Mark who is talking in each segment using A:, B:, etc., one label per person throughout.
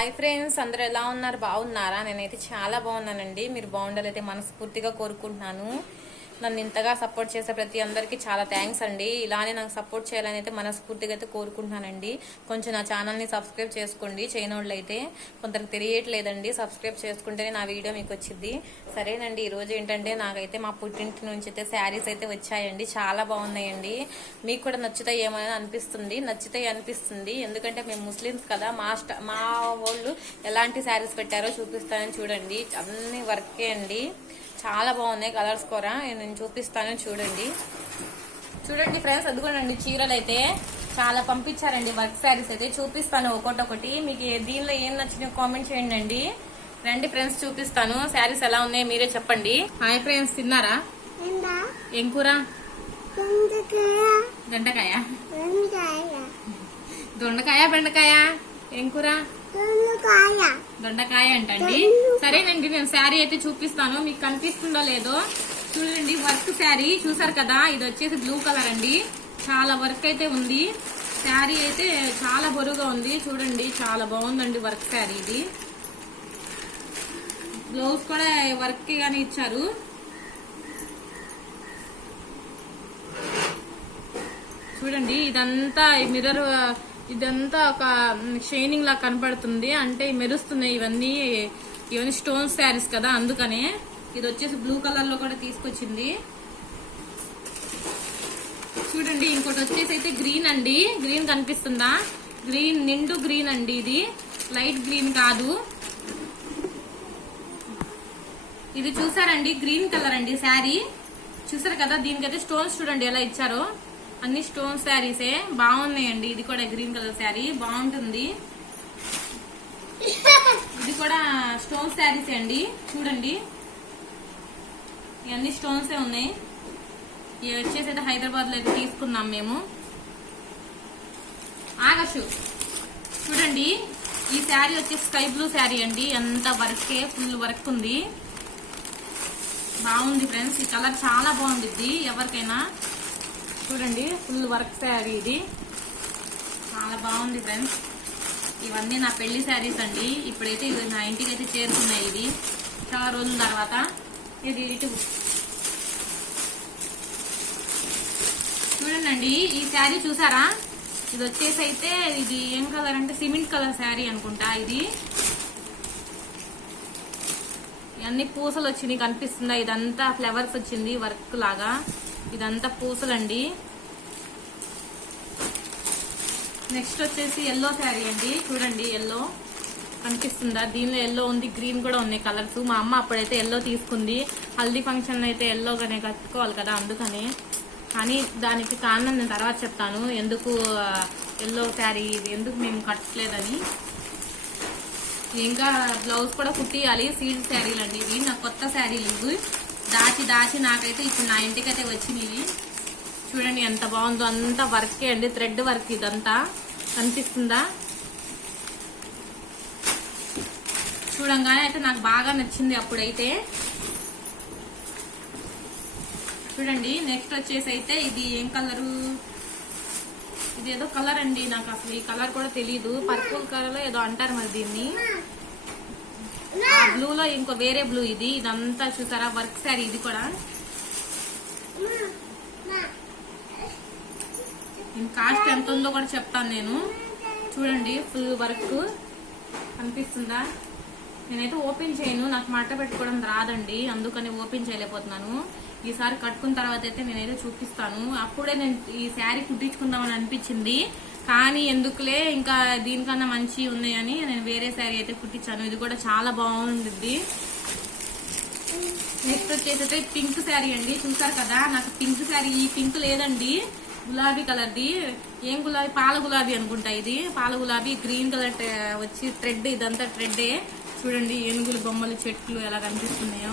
A: Hi friends అందరు ఎలా ఉన్నారు? బాగున్నారా? నేనైతే చాలా బాగున్నానండి. మీరు బాగుండాలైతే మనస్ఫూర్తిగా కోరుకుంటున్నాను. నన్ను ఇంతగా సపోర్ట్ చేసే ప్రతి అందరికీ చాలా థ్యాంక్స్ అండి. ఇలానే నాకు సపోర్ట్ చేయాలని అయితే మనస్ఫూర్తిగా అయితే కోరుకుంటున్నానండి. కొంచెం నా ఛానల్ని సబ్స్క్రైబ్ చేసుకోండి. చేయనోళ్ళు అయితే కొందరికి తెలియట్లేదండి. సబ్స్క్రైబ్ చేసుకుంటేనే నా వీడియో మీకు వచ్చింది సరేనండి ఈరోజు ఏంటంటే నాకైతే మా పుట్టింటి నుంచి అయితే శారీస్ అయితే వచ్చాయండి. చాలా బాగున్నాయండి. మీకు కూడా నచ్చుతాయి ఏమైనా అనిపిస్తుంది. నచ్చుతాయి అనిపిస్తుంది. ఎందుకంటే మేము ముస్లిమ్స్ కదా మా స్ట- మా వాళ్ళు ఎలాంటి శారీస్ పెట్టారో చూపిస్తానని చూడండి. అన్ని వర్కే అండి. చాలా బాగున్నాయి కలర్స్ కూడా. నేను చూపిస్తాను చూడండి. చూడండి ఫ్రెండ్స్ అదిగోనండి చీరలు అయితే చాలా పంపించారండి వర్క్ శారీస్ అయితే. చూపిస్తాను ఒకటొకటి మీకు దీనిలో ఏం నచ్చినాయో కామెంట్ చేయండి అండి. రండి ఫ్రెండ్స్ చూపిస్తాను. శారీస్ ఎలా ఉన్నాయో మీరే చెప్పండి. హాయ్ ఫ్రెండ్స్ తిన్నారా? ఏం కూర?
B: వెంకాయ
A: దొండకాయ బెండకాయ? ఏం కూర?
B: దొండకాయ
A: అంటండి. సరేనండి నేను శారీ అయితే చూపిస్తాను. మీకు కనిపిస్తుందో లేదో చూడండి. వర్క్ శారీ చూసారు కదా? ఇది వచ్చేసి బ్లూ కలర్ అండి. చాలా వర్క్ అయితే ఉంది. శారీ అయితే చాలా బరువుగా ఉంది. చూడండి చాలా బాగుందండి వర్క్ శారీ ఇది. బ్లౌజ్ కూడా వర్క్ గానే ఇచ్చారు. చూడండి ఇదంతా మిర్రర్ ఇదంతా ఒక షైనింగ్ లా కనపడుతుంది. అంటే మెరుస్తున్నాయి ఇవన్నీ ఇవన్నీ స్టోన్ శారీస్ కదా అందుకనే ఇది వచ్చేసి బ్లూ కలర్లో కూడా తీసుకొచ్చింది. చూడండి ఇంకోటి వచ్చేసి అయితే గ్రీన్ అండి. గ్రీన్ కనిపిస్తుందా? గ్రీన్ నిండు గ్రీన్ అండి ఇది. లైట్ గ్రీన్ కాదు. ఇది చూసారండి? గ్రీన్ కలర్ అండి శారీ. చూసారు కదా? దీనికైతే స్టోన్స్ చూడండి ఎలా ఇచ్చారో. అన్ని స్టోన్ శారీసే. బాగున్నాయండి. ఇది కూడా గ్రీన్ కలర్ శారీ. బాగుంటుంది. ఇది కూడా స్టోన్ శారీసే అండి. చూడండి. ఇవన్నీ స్టోన్సే ఉన్నాయి. ఇవి వచ్చేసి అయితే హైదరాబాద్లో అయితే తీసుకున్నాం మేము. ఆగచ్చు చూడండి. ఈ శారీ వచ్చేసి స్కై బ్లూ శారీ అండి. ఎంత వర్కే ఫుల్ వర్క్ ఉంది. బాగుంది ఫ్రెండ్స్. ఈ కలర్ చాలా బాగుండిద్ది. ఎవరికైనా చూడండి ఫుల్ వర్క్ శారీ ఇది. చాలా బాగుంది ఫ్రెండ్స్ ఇవన్నీ నా పెళ్ళి శారీస్ అండి. ఇప్పుడైతే ఇది నా ఇంటికి అయితే చేరుకున్నాయి ఇది చాలా రోజుల తర్వాత ఇది ఇటు చూడండి ఈ శారీ చూసారా? ఇది వచ్చేసి అయితే ఇది ఏం కలర్ అంటే సిమెంట్ కలర్ శారీ అనుకుంటా ఇది. ఇవన్నీ పూసలు వచ్చినాయి కనిపిస్తుందా ఇదంతా ఫ్లవర్స్ వచ్చింది వర్క్ లాగా. ఇదంతా పూసలండి. నెక్స్ట్ వచ్చేసి ఎల్లో శారీ అండి. చూడండి ఎల్లో కనిపిస్తుందా? దీనిలో ఎల్లో ఉంది గ్రీన్ కూడా ఉన్నాయి కలర్స్ మా అమ్మ అప్పుడైతే ఎల్లో తీసుకుంది. హల్దీ ఫంక్షన్ అయితే ఎల్లోగానే కట్టుకోవాలి కదా అందుకని. కానీ దానికి కారణం నేను తర్వాత చెప్తాను. ఎందుకు ఎల్లో శారీ ఇది? ఎందుకు మేము కట్టలేదని. ఇంకా బ్లౌజ్ కూడా కుట్టియాలి. సీడ్ శారీలు అండి ఇవి. నా కొత్త శారీలు ఇవి. దాచి దాచి నాకైతే ఇప్పుడు నా ఇంటికైతే వచ్చినాయి. చూడండి ఎంత బాగుందో అంతా వర్కే అండి థ్రెడ్ వర్క్ ఇదంతా. కనిపిస్తుందా? చూడంగానే అయితే నాకు బాగా నచ్చింది అప్పుడైతే. చూడండి నెక్స్ట్ వచ్చేసి అయితే ఇది ఏం కలరు ఇది ఏదో కలర్ అండి నాకు అసలు ఈ కలర్ కూడా తెలియదు పర్పుల్ కలర్లో ఏదో అంటారు మరి దీన్ని. బ్లూలో బ్లూ లో ఇంకో వేరే బ్లూ ఇది. ఇదంతా చూసారా? వర్క్ శారీ ఇది కూడా. కాస్ట్ ఎంత ఉందో కూడా చెప్తాను నేను. చూడండి ఫుల్ వర్క్ అనిపిస్తుందా? నేనైతే ఓపెన్ చేయను. నాకు మట్ట పెట్టుకోవడం రాదండి. అందుకని ఓపెన్ చేయలేకపోతున్నాను. ఈసారి కట్టుకున్న తర్వాత అయితే నేనైతే చూపిస్తాను. అప్పుడే నేను ఈ శారీ కుట్టించుకుందామని అనిపించింది. కానీ ఎందుకులే? ఇంకా దీనికన్నా మంచి ఉన్నాయని నేను వేరే శారీ అయితే కుట్టించాను. ఇది కూడా చాలా బాగుంటుంది నెక్స్ట్ వచ్చేసి అయితే పింక్ శారీ అండి. చూసారు కదా? నాకు పింక్ శారీ ఈ పింక్ లేదండి. గులాబీ కలర్ది. ఏం గులాబీ? పాల గులాబీ అనుకుంటా ఇది. పాల గులాబీ గ్రీన్ కలర్ వచ్చి థ్రెడ్ ఇదంతా థ్రెడ్డే. చూడండి ఏనుగులు బొమ్మలు చెట్లు ఎలా కనిపిస్తున్నాయో.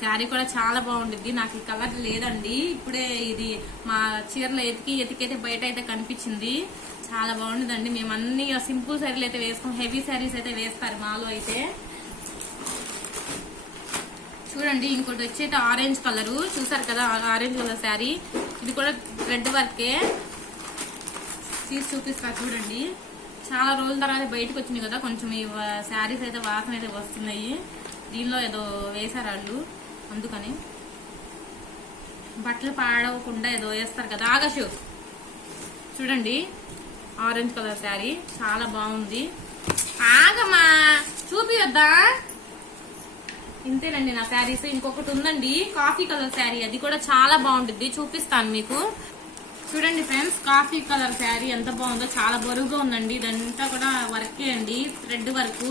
A: శారీ కూడా చాలా బాగుంటుంది నాకు ఈ కలర్ లేదండి. ఇప్పుడే ఇది మా చీరలో ఎతికి ఎతికైతే బయట అయితే కనిపించింది. చాలా బాగుంటుందండి మేము అన్ని సింపుల్ శారీలు అయితే వేస్తాం హెవీ శారీస్ అయితే వేస్తారు మాలో అయితే. చూడండి ఇంకోటి వచ్చేది ఆరెంజ్ కలర్. చూసారు కదా ఆరెంజ్ కలర్ శారీ. ఇది కూడా రెడ్ వర్కే. తీసి చూపిస్తా చూడండి. చాలా రోజుల తర్వాత బయటకు వచ్చింది కదా కొంచెం ఈ శారీస్ అయితే వాసన అయితే వస్తున్నాయి. దీనిలో ఏదో వేశారు వాళ్ళు. అందుకని బట్టలు పాడవకుండా ఏదో వేస్తారు కదా. ఆగషు చూడండి ఆరెంజ్ కలర్ శారీ. చాలా బాగుంది. ఆగమ్మా చూపియొద్దా? ఇంతేనండి నా శారీస్. ఇంకొకటి ఉందండి కాఫీ కలర్ శారీ. అది కూడా చాలా బాగుంటుంది. చూపిస్తాను మీకు. చూడండి ఫ్రెండ్స్ కాఫీ కలర్ శారీ ఎంత బాగుందో. చాలా బరువుగా ఉందండి. ఇదంతా కూడా వర్కే అండి. Thread work.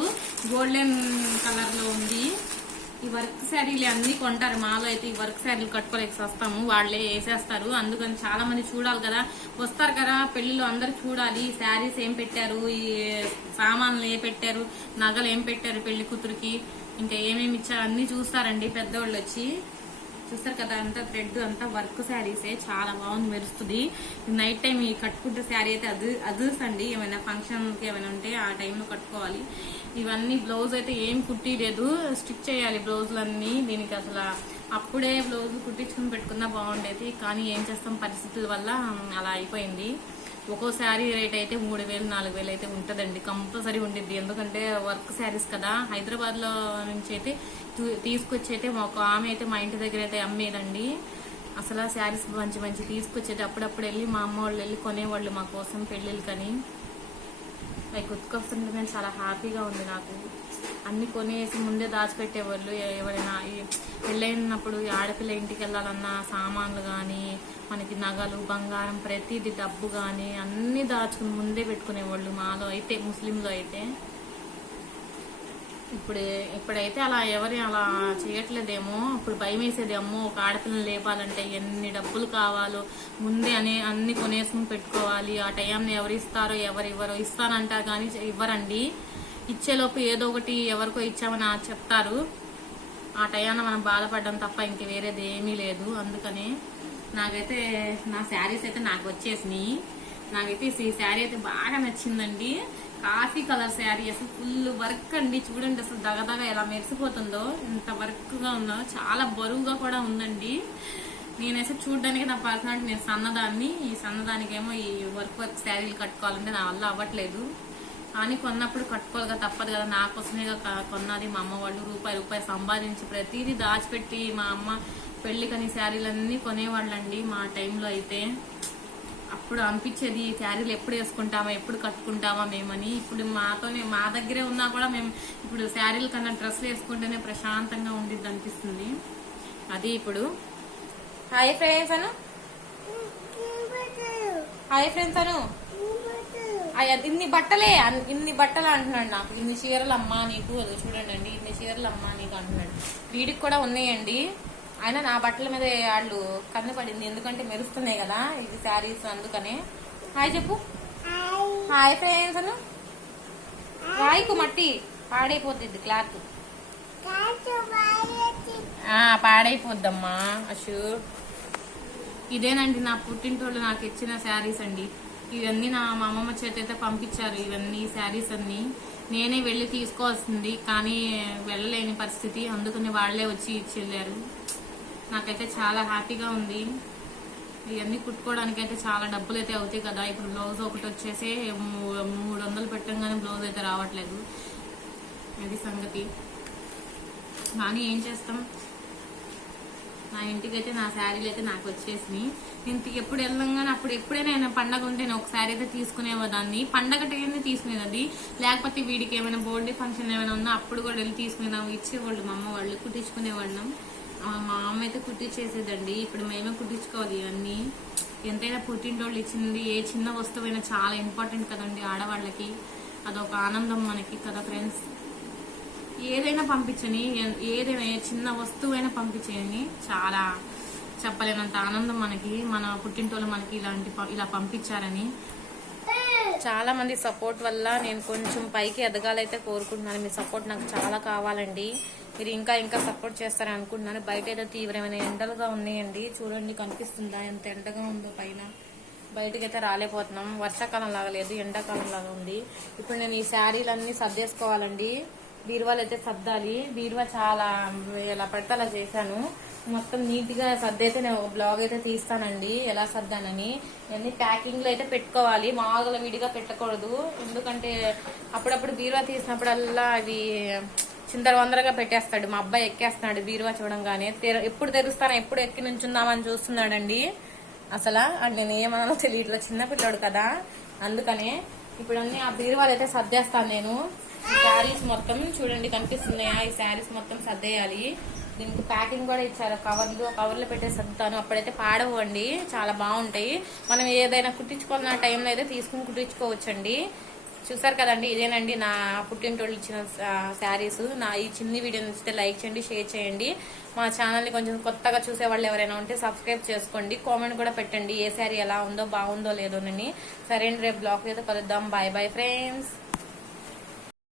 A: గోల్డెన్ కలర్లో ఉంది. ఈ వర్క్ శారీలు అన్ని కొంటారు. మాలో అయితే ఈ వర్క్ శారీలు కట్టుకోలేక వస్తాము వాళ్ళే వేసేస్తారు. అందుకని చాలా మంది చూడాలి కదా. వస్తారు కదా. పెళ్ళిలో అందరు చూడాలి. ఈ శారీస్ ఏం పెట్టారు? ఈ సామాన్లు ఏ పెట్టారు? నగలు ఏం పెట్టారు పెళ్ళి కూతురికి? ఇంకా ఏమేమి ఇచ్చారు? అన్ని చూస్తారండి పెద్దవాళ్ళు వచ్చి. చూస్తారు కదా అంతా థ్రెడ్ అంతా వర్క్ శారీసే చాలా బాగుంది మెరుస్తుంది. నైట్ టైం ఈ కట్టుకుంటే శారీ అయితే అది అదుర్సండి ఏమైనా ఫంక్షన్కి ఏమైనా ఉంటే ఆ టైంలో కట్టుకోవాలి. ఇవన్నీ బ్లౌజ్ అయితే ఏం కుట్టిలేదు స్టిచ్ చేయాలి బ్లౌజులన్నీ దీనికి అసలు అప్పుడే బ్లౌజ్ కుట్టించుకుని పెట్టుకున్నా బాగుండేది. కానీ ఏం చేస్తాం పరిస్థితుల వల్ల అలా అయిపోయింది. ఒక్కో శారీ రేట్ అయితే మూడు వేలు నాలుగు వేలు అయితే ఉంటుందండి. కంపల్సరీ ఉండిద్ది. ఎందుకంటే వర్క్ శారీస్ కదా. హైదరాబాద్లో నుంచి అయితే తీసుకొచ్చి అయితే ఒక ఆమె అయితే మా ఇంటి దగ్గర అయితే అమ్మేదండి. అసలు ఆ శారీస్ మంచి మంచి తీసుకొచ్చేది. అప్పుడప్పుడు వెళ్ళి మా అమ్మ వాళ్ళు వెళ్ళి కొనేవాళ్ళు మా కోసం కానీ అవి గుర్తుకొస్తుంటే నేను చాలా హ్యాపీగా ఉంది నాకు. అన్ని కొనేసి ముందే దాచిపెట్టేవాళ్ళు. ఎవరైనా పెళ్ళైనప్పుడు ఈ ఆడపిల్ల ఇంటికి వెళ్ళాలన్న సామాన్లు కానీ మనకి నగలు బంగారం ప్రతిదీ డబ్బు కానీ అన్ని దాచుకుని ముందే పెట్టుకునేవాళ్ళు మాలో అయితే ముస్లింలో అయితే. ఇప్పుడు ఇప్పుడైతే అలా ఎవరి అలా చేయట్లేదేమో ఇప్పుడు భయం వేసేది అమ్మో ఒక ఆడపిల్లని లేపాలంటే ఎన్ని డబ్బులు కావాలో ముందే అనే అన్ని కొనేసుకుని పెట్టుకోవాలి. ఆ టైంని ఎవరు ఇస్తారో ఎవరు ఇవ్వరో ఇస్తానంటారు కానీ ఇవ్వరండి. ఇచ్చేలోపు ఏదో ఒకటి ఎవరికో ఇచ్చామని చెప్తారు. ఆ టయాన మనం బాధపడడం తప్ప ఇంక వేరేది ఏమీ లేదు. అందుకని నాకైతే నా శారీస్ అయితే నాకు వచ్చేసినాయి. నాకైతే ఈ శారీ అయితే బాగా నచ్చిందండి. కాఫీ కలర్ శారీ అసలు ఫుల్ వర్క్ అండి. చూడండి అసలు దగదగ ఎలా మెరిసిపోతుందో ఇంత వర్క్గా ఉందో. చాలా బరువుగా కూడా ఉందండి. నేనైతే చూడడానికి నా పర్సనాలిటీ నేను సన్నదాన్ని ఈ సన్నదానికేమో ఈ వర్క్ వర్క్ శారీలు కట్టుకోవాలంటే నా వల్ల అవ్వట్లేదు. కానీ కొన్నప్పుడు కట్టుకోలేక తప్పదు కదా. నా కోసమే కొన్నది మా అమ్మ వాళ్ళు రూపాయి రూపాయి సంపాదించి ప్రతిదీ దాచిపెట్టి మా అమ్మ పెళ్ళికని శారీలన్నీ కొనేవాళ్ళండి మా టైంలో అయితే. అప్పుడు అనిపించేది ఈ శారీలు ఎప్పుడు వేసుకుంటామా ఎప్పుడు కట్టుకుంటామా మేమని. ఇప్పుడు మాతోనే మా దగ్గరే ఉన్నా కూడా మేము ఇప్పుడు శారీల కన్నా డ్రెస్లు వేసుకుంటేనే ప్రశాంతంగా ఉండిద్ది అనిపిస్తుంది. అది ఇప్పుడు. Hi friends Anu. Hi friends Anu. ఇన్ని బట్టలే ఇన్ని బట్టలు అంటున్నాడు నాకు. ఇన్ని చీరలు అమ్మా నీకు చూడండి అండి ఇన్ని చీరలు అమ్మా నీకు అంటున్నాడు. వీడికి కూడా ఉన్నాయండి. ఆయన నా బట్టల మీద వాళ్ళు కన్ను పడింది. ఎందుకంటే మెరుస్తున్నాయి కదా ఇది శారీస్ అందుకనే. హాయ్ చెప్పు. హాయ్ ఫ్రెండ్స్ అను. రాయికు మట్టి పాడైపోతుంది క్లాత్. ఆ, పాడైపోద్దమ్మా అశు. ఇదేనండి నా పుట్టింటోళ్ళు నాకు ఇచ్చిన శారీస్ అండి. ఇవన్నీ నా మా అమ్మమ్మ చేతైతే అయితే పంపించారు. ఇవన్నీ శారీస్ అన్నీ నేనే వెళ్ళి తీసుకోవాల్సింది. కానీ వెళ్ళలేని పరిస్థితి. అందుకని వాళ్ళే వచ్చి ఇచ్చి వెళ్ళారు నాకైతే చాలా హ్యాపీగా ఉంది. ఇవన్నీ కుట్టుకోవడానికి అయితే చాలా డబ్బులు అయితే అవుతాయి కదా. ఇప్పుడు బ్లౌజ్ ఒకటి వచ్చేసి మూ- మూడు వందలు పెట్టంగానే బ్లౌజ్ అయితే రావట్లేదు. అది సంగతి. కానీ ఏం చేస్తాం? నా ఇంటికి అయితే నా శారీలు అయితే నాకు వచ్చేసినాయి. ఇంత ఎప్పుడు వెళ్ళంగానే అప్పుడు ఎప్పుడైనా ఏమైనా పండగ ఉంటే నేను ఒక శారీ అయితే తీసుకునేవాదాన్ని. పండగ టైంని తీసుకునేది లేకపోతే వీడికి ఏమైనా బర్త్డే ఫంక్షన్ ఏమైనా ఉన్నా అప్పుడు కూడా వెళ్ళి తీసుకునేదాం. ఇచ్చేవాళ్ళు మా అమ్మ వాళ్ళు కుట్టించుకునేవాళ్ళం. మా అమ్మ అయితే కుట్టించేసేదండి. ఇప్పుడు మేమే కుట్టించుకోవాలి ఇవన్నీ. ఎంతైనా పుట్టింటోళ్ళు ఇచ్చింది ఏ చిన్న వస్తువైనా చాలా ఇంపార్టెంట్ కదండి ఆడవాళ్ళకి. అదొక ఆనందం మనకి కదా ఫ్రెండ్స్. ఏదైనా పంపించని ఏదైనా చిన్న వస్తువైనా పంపించని చాలా చెప్పలేనంత ఆనందం మనకి మన పుట్టింటోళ్ళు మనకి ఇలాంటి ఇలా పంపించారని. చాలా మంది సపోర్ట్ వల్ల నేను కొంచెం పైకి ఎదగాలైతే కోరుకుంటున్నాను. మీ సపోర్ట్ నాకు చాలా కావాలండి. మీరు ఇంకా ఇంకా సపోర్ట్ చేస్తారని అనుకుంటున్నాను. బయట ఏదో తీవ్రమైన ఎండలుగా ఉన్నాయండి. చూడండి కనిపిస్తుందా? ఎంత ఎండగా ఉందో పైన. బయటకైతే రాలేకపోతున్నాం. వర్షాకాలం లాగా లేదు ఎండాకాలం లాగా ఉంది. ఇప్పుడు నేను ఈ శారీలన్నీ సర్దేసుకోవాలండి. బీరువాలు అయితే సర్దాలి. బీరువా చాలా ఎలా పడితే అలా చేశాను. మొత్తం నీట్గా సర్దైతే నేను ఒక బ్లాగ్ అయితే తీస్తానండి ఎలా సర్దానని. ఇవన్నీ ప్యాకింగ్లో అయితే పెట్టుకోవాలి మామూలుగా విడిగా పెట్టకూడదు. ఎందుకంటే అప్పుడప్పుడు బీరువా తీసినప్పుడల్లా అవి చిందర వందరగా పెట్టేస్తాడు. మా అబ్బాయి ఎక్కేస్తున్నాడు బీరువా చూడంగానే. ఎప్పుడు తెరుస్తాను ఎప్పుడు ఎక్కి నుంచుందామని చూస్తున్నాడండి. అసలు నేను ఏమన్నా తెలియట్లా చిన్నపిల్లాడు కదా. అందుకనే ఇప్పుడు అన్ని ఆ బీరువాలు అయితే సర్దేస్తాను నేను. ఈ శారీస్ మొత్తం చూడండి కనిపిస్తున్నాయా? ఈ శారీస్ మొత్తం సర్దేయాలి. దీనికి ప్యాకింగ్ కూడా ఇచ్చారు. కవర్లు కవర్లు పెట్టేసి సర్దుతాను అప్పుడైతే పాడవండి. చాలా బాగుంటాయి. మనం ఏదైనా కుట్టించుకున్న టైంలో అయితే తీసుకుని కుట్టించుకోవచ్చండి. చూసారు కదండి ఇదేనండి నా పుట్టింటోళ్ళు ఇచ్చిన శారీస్. నా ఈ చిన్ని వీడియో నచ్చితే లైక్ చేయండి షేర్ చేయండి. మా ఛానల్ని కొంచెం కొత్తగా చూసే వాళ్ళు ఎవరైనా ఉంటే సబ్స్క్రైబ్ చేసుకోండి. కామెంట్ కూడా పెట్టండి. ఏ శారీ ఎలా ఉందో బాగుందో లేదోనని సరే అండి రేపు బ్లాగ్ అయితే కలుద్దాం. Bye bye friends.